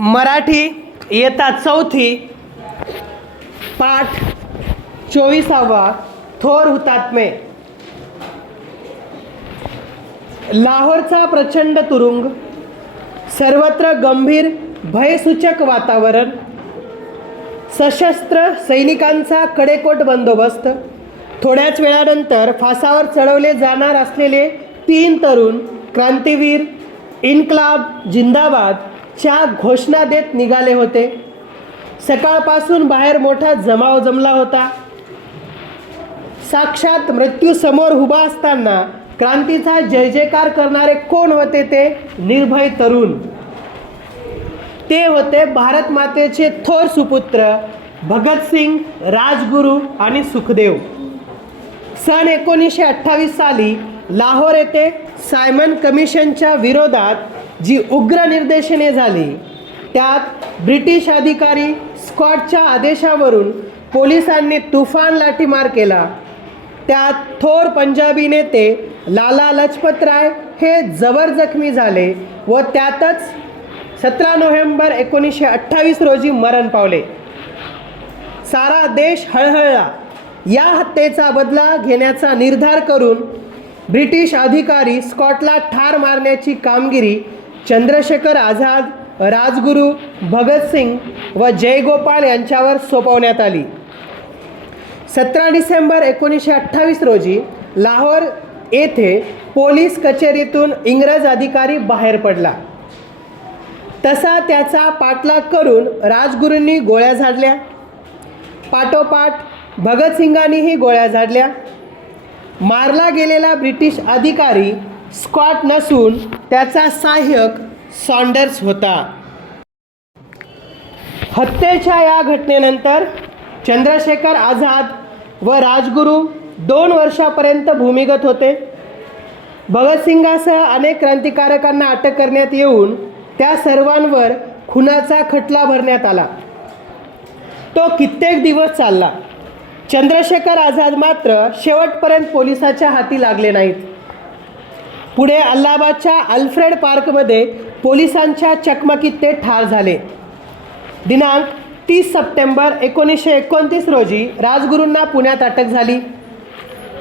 मराठी इयत्ता चौथी पाठ 24वा थोर हुतात्मे. लाहोरचा प्रचंड तुरुंग, सर्वत्र गंभीर भयसूचक वातावरण, सशस्त्र सैनिकांचा कडेकोट बंदोबस्त. थोड्याच वेळानंतर फासावर चढवले जाणार असलेले 3 तरुण क्रांतीवीर इन्कलाब जिंदाबाद च्या घोषणा देत निघाले होते. सकाळपासून बाहेर मोठा जमाव जमला होता. साक्षात मृत्यू समोर उभा असताना क्रांतीचा जय जयकार करणारे कोण होते? ते निर्भय तरुण. ते होते भारत मातेचे थोर सुपुत्र भगतसिंग, राजगुरू आणि सुखदेव. सन 1928 साली लाहोर येथे सायमन कमिशनच्या विरोधात जी उग्र निदर्शने झाली, त्यात ब्रिटिश अधिकारी स्कॉटच्या आदेशावरून पोलिसांनी तुफान लाठीमार केला. त्यात थोर पंजाबी नेते लाला लजपत राय हे जबर जखमी झाले व त्यातच 17 नोव्हेंबर 1928 रोजी मरण पावले. सारा देश हळहळला. या हत्येचा बदला घेण्याचा निर्धार करून ब्रिटिश अधिकारी स्कॉटला ठार मारण्याची कामगिरी चंद्रशेखर आझाद, राजगुरू, भगतसिंग व जयगोपाळ यांच्यावर सोपवण्यात आली. 17 डिसेंबर 1928 रोजी लाहोर येथे पोलीस कचेरीतून इंग्रज अधिकारी बाहेर पडला. तसा त्याचा पाठलाग करून राजगुरूंनी गोळ्या झाडल्या. पाठोपाठ भगतसिंगांनीही गोळ्या झाडल्या. मारला गेलेला ब्रिटिश अधिकारी स्कॉट नसून त्याचा सहाय्यक सॉन्डर्स होता. हत्येच्या या घटनेनंतर चंद्रशेखर आझाद व राजगुरू 2 वर्षापर्यंत भूमिगत होते. भगतसिंगासह अनेक क्रांतिकारकांना अटक करण्यात येऊन त्या सर्वांवर खुनाचा खटला भरण्यात आला. तो कित्येक दिवस चालला. चंद्रशेखर आझाद मात्र शेवटपर्यंत पोलिसाच्या हाती लागले नाहीत. पुढे अल्हाबादच्या अल्फ्रेड पार्कमध्ये पोलिसांच्या चकमकीत ते ठार झाले. दिनांक 30 सप्टेंबर 1929 रोजी राजगुरूंना पुण्यात अटक झाली.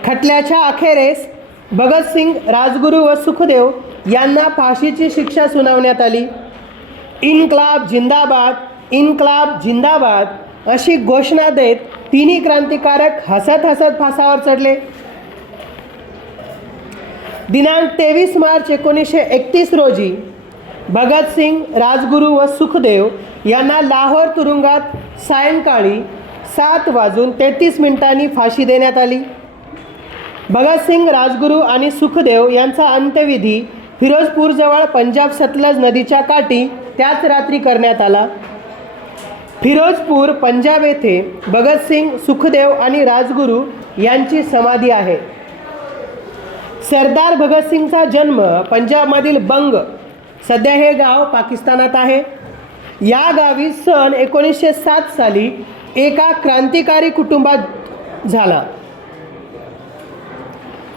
खटल्याच्या अखेरीस भगतसिंग, राजगुरू व सुखदेव यांना फाशीची शिक्षा सुनावण्यात आली. इन्कलाब जिंदाबाद, इन्कलाब जिंदाबाद अशी घोषणा देत तिन्ही क्रांतिकारक हसत हसत फासावर चढले. दिनांक 23 मार्च 1931 रोजी भगतसिंग, राजगुरू व सुखदेव यांना लाहोर तुरुंगात सायंकाळी 7:33 फाशी देण्यात आली. भगतसिंग, राजगुरू आणि सुखदेव यांचा अंत्यविधी फिरोजपूरजवळ पंजाब सतलज नदीच्या काठी त्याच रात्री करण्यात आला. फिरोजपूर, पंजाब येथे भगतसिंग, सुखदेव आणि राजगुरू यांची समाधी आहे. सरदार भगतसिंगचा जन्म पंजाबमधील बंग, सध्या हे गाव पाकिस्तानात आहे. या गावी सन 1907 साली एका क्रांतिकारी कुटुंबात झाला.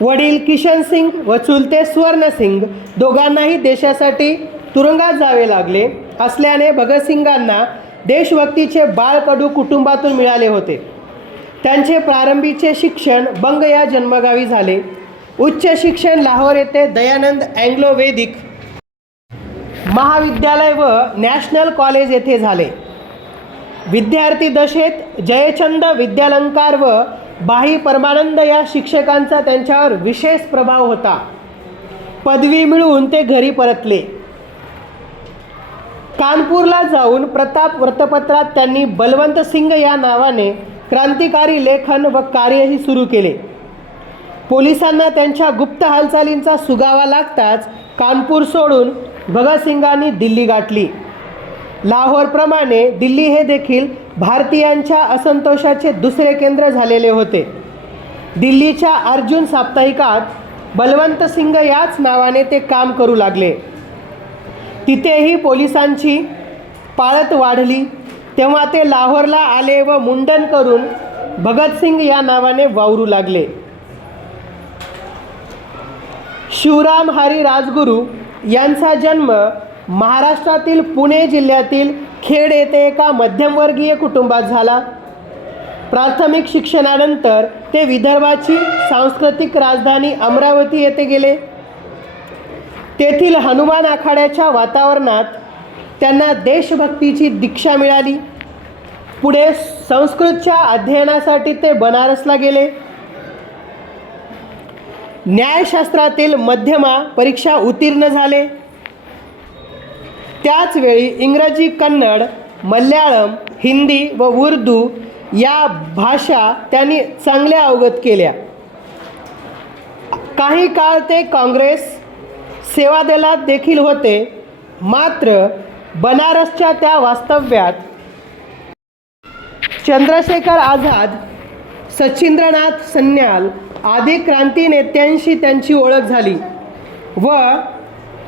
वडील किशनसिंग व चुलते स्वर्णसिंग दोघांनाही देशासाठी तुरुंगात जावे लागले असल्याने भगतसिंगांना देशभक्तीचे बाळकडू कुटुंबातून मिळाले होते. त्यांचे प्रारंभीचे शिक्षण बंग या जन्मगावी झाले. उच्च शिक्षण लाहोर येथे दयानंद अँग्लो वैदिक महाविद्यालय व नॅशनल कॉलेज येथे झाले. विद्यार्थी दशेत जयचंद विद्यालंकार व भाई परमानंद या शिक्षकांचा त्यांच्यावर विशेष प्रभाव होता. पदवी मिळवून ते घरी परतले. कानपूरला जाऊन प्रताप वृत्तपत्रात त्यांनी बलवंत सिंग या नावाने क्रांतिकारी लेखन व कार्यही सुरू केले. पोलिसांना त्यांच्या गुप्त हालचालींचा सुगावा लागताच कानपूर सोडून भगतसिंगांनी दिल्ली गाठली. लाहोरप्रमाणे दिल्ली हे देखील भारतीयांच्या असंतोषाचे दुसरे केंद्र झालेले होते. दिल्लीच्या अर्जुन साप्ताहिकात बलवंत सिंग याच नावाने ते काम करू लागले. तिथेही पोलिसांची पाळत वाढली. तेव्हा ते लाहोरला आले व मुंडन करून भगतसिंग या नावाने वावरू लागले. शिवराम हरी राजगुरू यांचा जन्म महाराष्ट्रातील पुणे जिल्ह्यातील खेड येथे एका मध्यमवर्गीय कुटुंबात झाला. प्राथमिक शिक्षणानंतर ते विदर्भाची सांस्कृतिक राजधानी अमरावती येथे गेले. तेथील हनुमान आखाड्याच्या वातावरणात त्यांना देशभक्तीची दीक्षा मिळाली. पुढे संस्कृतच्या अध्ययनासाठी ते बनारसला गेले. न्यायशास्त्रातील मध्यमा परीक्षा उत्तीर्ण झाले. त्याच वेळी इंग्रजी, कन्नड, मल्याळम, हिंदी व उर्दू या भाषा त्यांनी चांगल्या अवगत केल्या. काही काळ ते काँग्रेस सेवा दलात देखील होते. मात्र बनारसच्या त्या वास्तव्यात चंद्रशेखर आझाद, सचिंद्रनाथ सन्याल आदी क्रांती नेत्यांशी त्यांची ओळख झाली व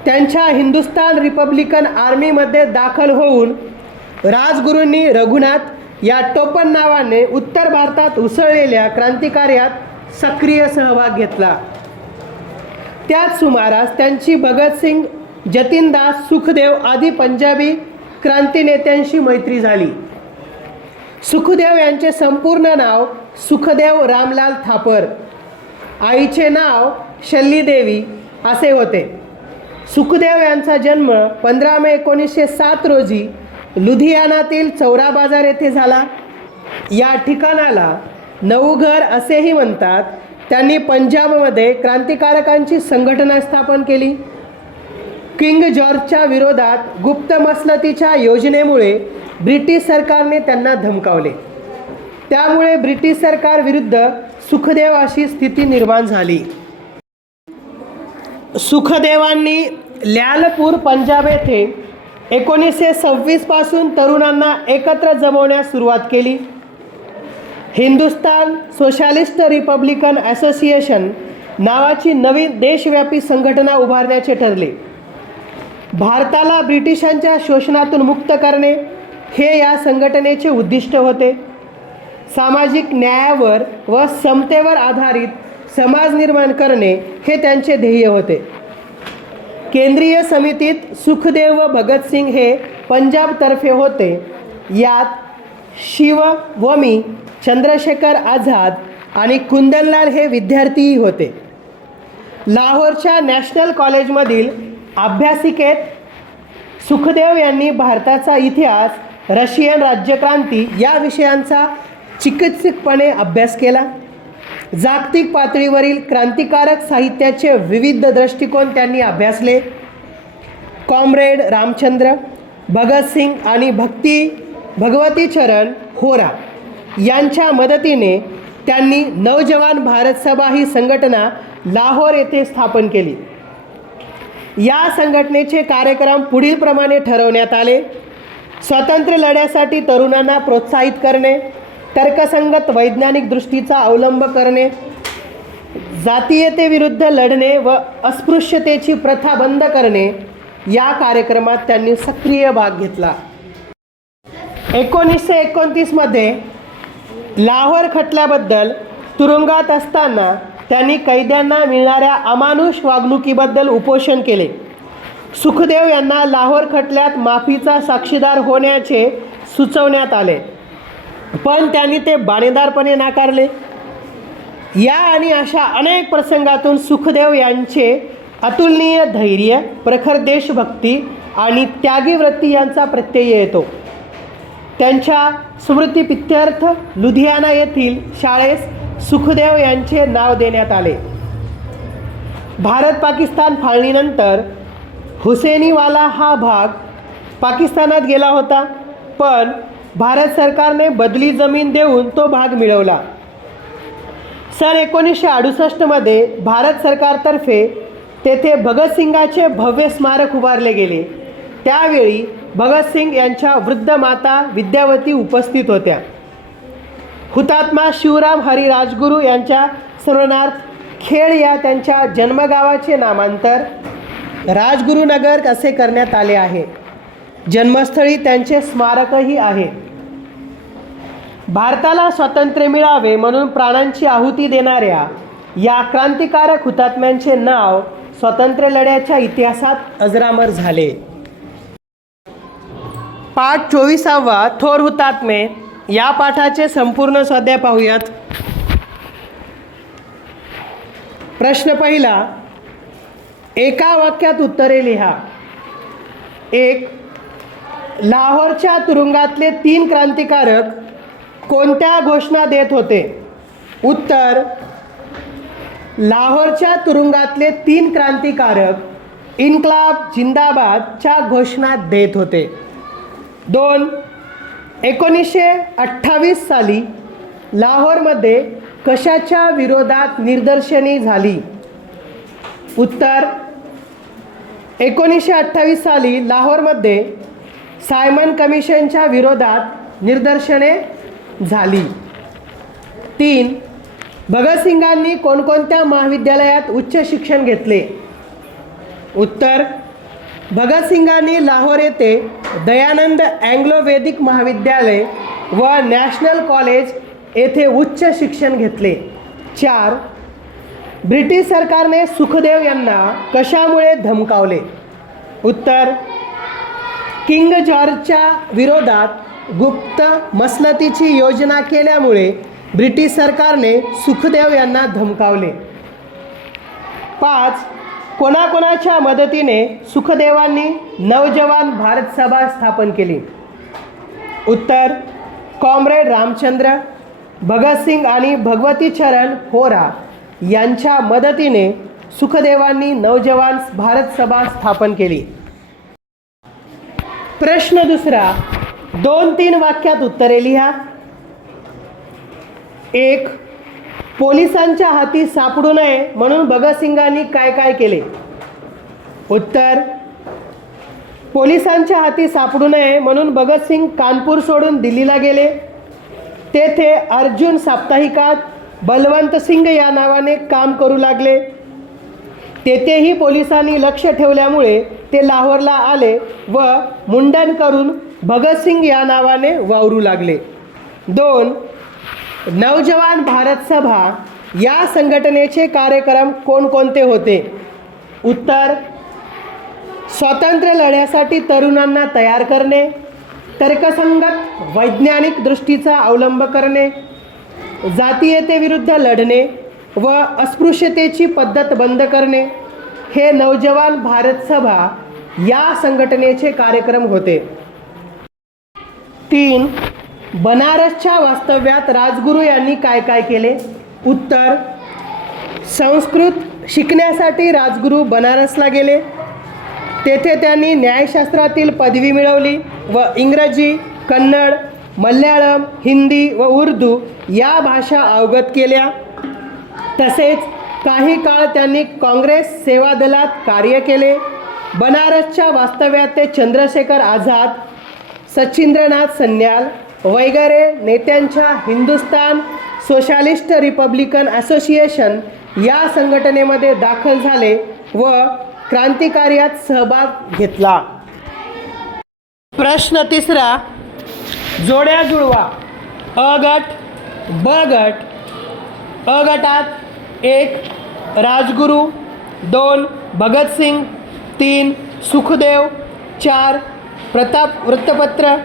त्यांच्या हिंदुस्तान रिपब्लिकन आर्मीमध्ये दाखल होऊन राजगुरूंनी रघुनाथ या टोपण नावाने उत्तर भारतात उसळलेल्या क्रांतिकार्यात सक्रिय सहभाग घेतला. त्याच सुमारास त्यांची भगतसिंग, जतीनदास, सुखदेव आदी पंजाबी क्रांती नेत्यांशी मैत्री झाली. सुखदेव यांचे संपूर्ण नाव सुखदेव रामलाल थापर, आईचे नाव शल्लीदेवी असे होते. सुखदेव यांचा जन्म 15 मे 1907 रोजी लुधियानातील चौरा बाजार येथे झाला. या ठिकाणाला नवघर असेही म्हणतात. त्यांनी पंजाबमध्ये क्रांतिकारकांची संघटना स्थापन केली. किंग जॉर्जच्या विरोधात गुप्त मसलतीच्या योजनेमुळे ब्रिटिश सरकारने त्यांना धमकावले. त्यामुळे ब्रिटिश सरकार विरुद्ध सुखदेव अशी स्थिती निर्माण झाली. सुखदेवांनी ल्यालपूर, पंजाब येथे 1926 पासून तरुणांना एकत्र जमवण्यास सुरुवात केली. हिंदुस्तान सोशलिस्ट रिपब्लिकन असोसिएशन नावाची नवीन देशव्यापी संघटना उभारण्याचे ठरले. भारताला ब्रिटिशांच्या शोषणातून मुक्त करणे हे या संघटनेचे उद्दिष्ट होते. सामाजिक न्यायावर व समतेवर आधारित समाज निर्माण करणे हे त्यांचे ध्येय होते. केंद्रीय समितीत सुखदेव व भगतसिंग हे पंजाबतर्फे होते. यात शिव वमी, चंद्रशेखर आझाद आणि कुंदनलाल हे विद्यार्थीही होते. लाहोरच्या नॅशनल कॉलेजमधील अभ्यासिकेत सुखदेव यांनी भारताचा इतिहास, रशियन राज्यक्रांती या विषयांचा चिकित्सिकपणे अभ्यास केला. जागतिक पातळीवरील क्रांतिकारक साहित्याचे विविध दृष्टिकोन त्यांनी अभ्यासले. कॉम्रेड रामचंद्र, भगतसिंग आणि भगवतीचरण होरा यांच्या मदतीने त्यांनी नवजवान भारत सभा ही संघटना लाहोर येथे स्थापन केली. या संघटनेचे कार्यक्रम पुढील प्रमाणे ठरवण्यात आले. स्वातंत्र्य लढ्यासाठी तरुणांना प्रोत्साहित करणे, तर्कसंगत वैज्ञानिक दृष्टीचा अवलंब करणे, जातीयतेविरुद्ध लढणे व अस्पृश्यतेची प्रथा बंद करणे या कार्यक्रमात त्यांनी सक्रिय भाग घेतला. 1929 मध्ये लाहोर खटल्याबद्दल तुरुंगात असताना त्यांनी कैद्यांना मिळणाऱ्या अमानुष वागणुकीबद्दल उपोषण केले. सुखदेव यांना लाहोर खटल्यात माफीचा साक्षीदार होण्याचे सुचवण्यात आले, पण त्यांनी ते बाणेदारपणे नाकारले. या आणि अशा अनेक प्रसंगातून सुखदेव यांचे अतुलनीय धैर्य, प्रखर देशभक्ती आणि त्यागी वृत्ती यांचा प्रत्यय येतो. त्यांच्या स्मृतिप्रित्यर्थ लुधियाना येथील शाळेस सुखदेव यांचे नाव देण्यात आले. भारत पाकिस्तान फाळणीनंतर हुसेनीवाला हा भाग पाकिस्तानात गेला होता, पण भारत सरकारने बदली जमीन देऊन तो भाग मिळवला. सन 1968 मध्ये भारत सरकारतर्फे तेथे भगतसिंगाचे भव्य स्मारक उभारले गेले. त्यावेळी भगतसिंग यांच्या वृद्ध माता विद्यावती उपस्थित होत्या. हुतात्मा शिवराम हरी राजगुरू यांच्या स्मरणार्थ खेड या त्यांच्या जन्मगावाचे नामांतर राजगुरुनगर असे करण्यात आले आहे. जन्मस्थळी त्यांचे स्मारकही आहे. भारताला स्वातंत्र्य मिळावे म्हणून प्राणांची आहुती देणाऱ्या या क्रांतिकारक हुतात्म्यांचे नाव स्वातंत्र्य लढ्याच्या इतिहासात अजरामर झाले. पाठ 24वा थोर हुतात्मे या पाठाचे संपूर्ण स्वाध्याय पाहूयात. प्रश्न पहिला, एका वाक्यात उत्तरे लिहा. 1. लाहोरच्या तुरुंगातले 3 क्रांतिकारक कोणत्या घोषणा देत होते? उत्तर, लाहोरच्या तुरुंगातले 3 क्रांतिकारक इन्कलाब जिंदाबादच्या घोषणा देत होते. 2. 1928 साली लाहोरमध्ये कशाच्या विरोधात निदर्शने झाली? उत्तर, 1928 साली लाहोरमध्ये सायमन कमिशनच्या विरोधात निदर्शने झाली. 3. भगतसिंगांनी कोणकोणत्या महाविद्यालयात उच्च शिक्षण घेतले? उत्तर, भगतसिंगांनी लाहोर येथे दयानंद अँग्लो वैदिक महाविद्यालय व नॅशनल कॉलेज येथे उच्च शिक्षण घेतले. 4. ब्रिटिश सरकारने सुखदेव यांना कशामुळे धमकावले? उत्तर, किंग जॉर्जच्या विरोधात गुप्त मसलतीची योजना केल्यामुळे ब्रिटिश सरकारने सुखदेव यांना धमकावले. 5. कोणाकोणाच्या मदतीने सुखदेवांनी नवजवान भारत सभा स्थापन केली? उत्तर, कॉम्रेड रामचंद्र, भगतसिंग आणि भगवती चरण होरा यांच्या मदतीने सुखदेवांनी नवजवान भारत सभा स्थापन केली. प्रश्न दुसरा, 2-3 वाक्यात उत्तरे लिहा. 1. पोलिसांच्या हाती सापडू नये म्हणून भगतसिंगांनी काय काय केले? उत्तर, पोलिसांच्या हाती सापडू नये म्हणून भगतसिंग कानपूर सोडून दिल्लीला गेले. तेथे अर्जुन साप्ताहिकात बलवंत सिंग या नावाने काम करू लागले. तेथेही पोलिसांनी लक्ष ठेवल्यामुळे ते लाहोरला आले व मुंडन करून भगतसिंग या नावाने वावरू लागले. 2. नवजवान भारत सभा या संघटनेचे कार्यक्रम कोणकोणते होते? उत्तर, स्वातंत्र्य लढ्यासाठी तरुणांना तयार करणे, तर्कसंगत वैज्ञानिक दृष्टीचा अवलंब करणे, जातीयतेविरुद्ध लढणे व अस्पृश्यतेची पद्धत बंद करणे हे नवजवान भारत सभा या संघटनेचे कार्यक्रम होते. 3. बनारसच्या वास्तव्यात राजगुरू यांनी काय काय केले? उत्तर, संस्कृत शिकण्यासाठी राजगुरू बनारसला गेले. तेथे त्यांनी न्यायशास्त्रातील पदवी मिळवली व इंग्रजी, कन्नड, मल्याळम, हिंदी व उर्दू या भाषा अवगत केल्या. तसेच काही काळ त्यांनी काँग्रेस सेवा दलात कार्य केले. बनारसच्या वास्तव्यात ते चंद्रशेखर आझाद, सचिंद्रनाथ सन्याल वगैरे नेत्यांच्या हिंदुस्तान सोशलिस्ट रिपब्लिकन असोसिएशन या संघटनेमध्ये दाखल झाले व क्रांतिकार्यात सहभाग घेतला. प्रश्न तिसरा, जोड्या जुळवा. अ गट, ब गट. अ गटात 1. राजगुरू, 2. भगतसिंग, 3. सुखदेव, 4. प्रताप वृत्तपत्र.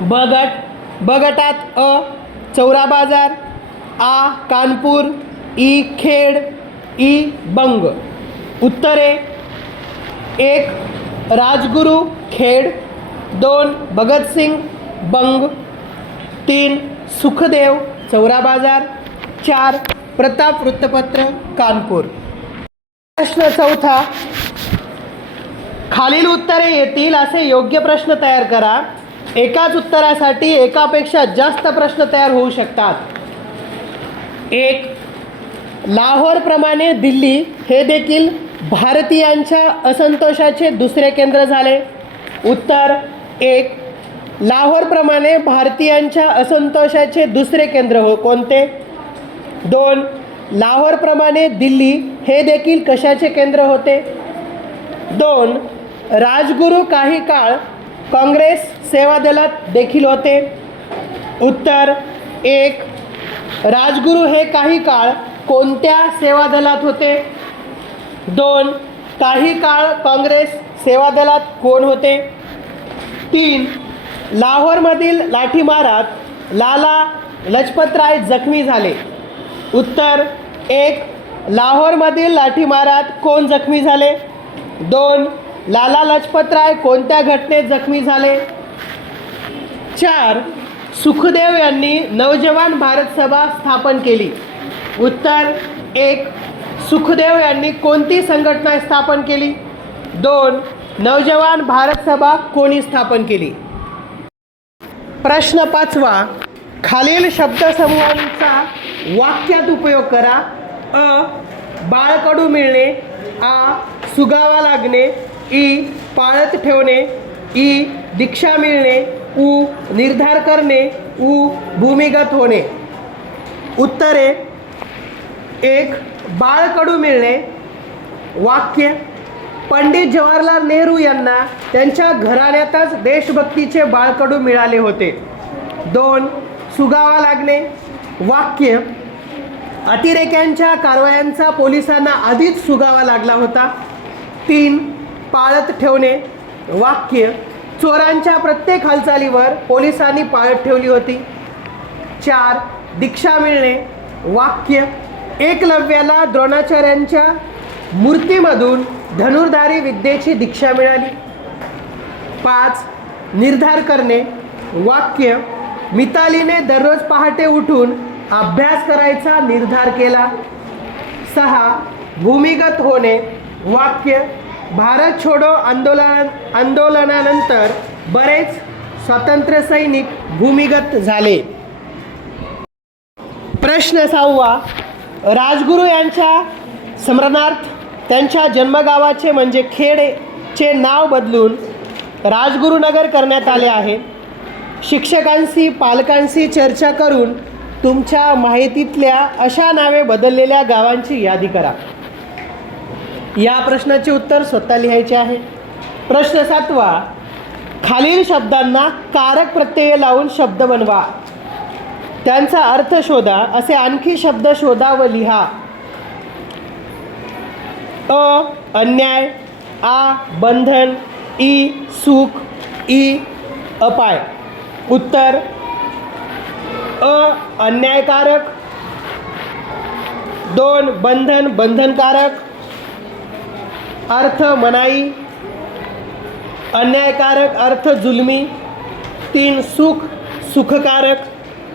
ब गट. ब गटात अ. चौरा बाजार, आ. कानपूर, ई. खेड, ई. बंग. उत्तरे: 1. राजगुरू, खेड. 2. भगतसिंग, बंग. 3. सुखदेव, चौरा बाजार. 4. प्रताप वृत्तपत्र, कानपूर. प्रश्न चौथा, खालील उत्तरे येतील असे योग्य प्रश्न तयार करा. एकाच उत्तरासाठी एकापेक्षा जास्त प्रश्न तयार होऊ शकतात. 1. लाहोरप्रमाणे दिल्ली हे देखील भारतीयांच्या असंतोषाचे दुसरे केंद्र झाले. उत्तर: 1. लाहोरप्रमाणे भारतीयांच्या असंतोषाचे दुसरे केंद्र कोणते? 2. लाहोरप्रमाणे दिल्ली हे देखील कशाचे केंद्र होते? 2. राजगुरू काही काळ काँग्रेस सेवा दलात देखील होते. उत्तर: 1. राजगुरू हे काही काळ कोणत्या सेवा दलात होते? 2. काही काळ काँग्रेस सेवा दलात कोण होते? 3. लाहोरमधील लाठीमारात लाला लजपतराय जखमी झाले? उत्तर 1. लाहोरमधील लाठीमारात कोण जखमी झाले? 2. लाला लजपतराय कोणत्या घटनेत जखमी झाले? 4. सुखदेव यांनी नवजवान भारत सभा स्थापन केली? उत्तर 1. सुखदेव यांनी कोणती संघटना स्थापन केली? 2. नवजवान भारत सभा कोणी स्थापन केली? प्रश्न 5वा. खालील शब्दसमूहांचा वाक्यात उपयोग करा. अ. बाळकडू मिळणे. आ. सुगावा लागणे. ई. पाळत ठेवणे. ई. दीक्षा मिळणे. उ. निर्धार करणे. उ. भूमिगत होणे. उत्तरे. 1. बाळकडू मिळणे. वाक्य. पंडित जवाहरलाल नेहरू यांना त्यांच्या घराण्यातच देशभक्तीचे बाळकडू मिळाले होते. 2. सुगावा लागणे. वाक्य. अतिरेक्यांच्या कारवायांचा पोलिसांना आधीच सुगावा लागला होता. 3. पाळत ठेवणे. वाक्य. चोरांच्या प्रत्येक हालचालीवर पोलिसांनी पाळत ठेवली होती. 4. दीक्षा मिळणे. वाक्य. एकलव्याला द्रोणाचार्यांच्या मूर्तीमधून धनुर्धारी विद्येची दीक्षा मिळाली. 5. निर्धार करणे. वाक्य. मितालीने दररोज पहाटे उठून अभ्यास करायचा निर्धार केला. 6. भूमिगत होणे. वाक्य. भारत छोडो आंदोलनानंतर बरेच स्वातंत्र्य सैनिक भूमिगत झाले. प्रश्न 6वा. राजगुरू यांच्या स्मरणार्थ त्यांच्या जन्मगावाचे म्हणजे खेडचे नाव बदलून राजगुरुनगर करण्यात आले आहे. शिक्षकांशी पालकांशी चर्चा करून तुमच्या माहितीतल्या अशा नावे बदललेल्या गावांची यादी करा. या प्रश्नाचे उत्तर स्वतः लिहायचे आहे. प्रश्न 7वा. खालील शब्दांना कारक प्रत्यय लावून शब्द बनवा. त्यांचा अर्थ शोधा. असे आणखी शब्द शोधा व लिहा. अ. अन्याय. आ. बंधन. ई. सुख. ई. अपाय. उत्तर. अ. अन्यायकारक. 2. बंधन बंधनकारक. अर्थ मनाई. अन्यायकारक अर्थ जुलमी. 3. सुख सुखकारक.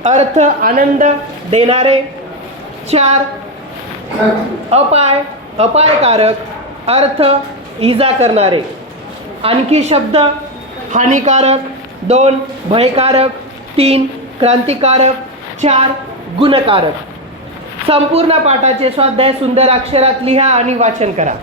अर्थ आनंद देणारे. 4. अपाय अपायकारक. अर्थ इजा करणारे. आणखी शब्द. हानिकारक. 2. भयकारक. 3. क्रांतिकारक. 4. गुणकारक. संपूर्ण पाठाचे स्वाध्याय सुंदर अक्षरात लिहा आणि वाचन करा.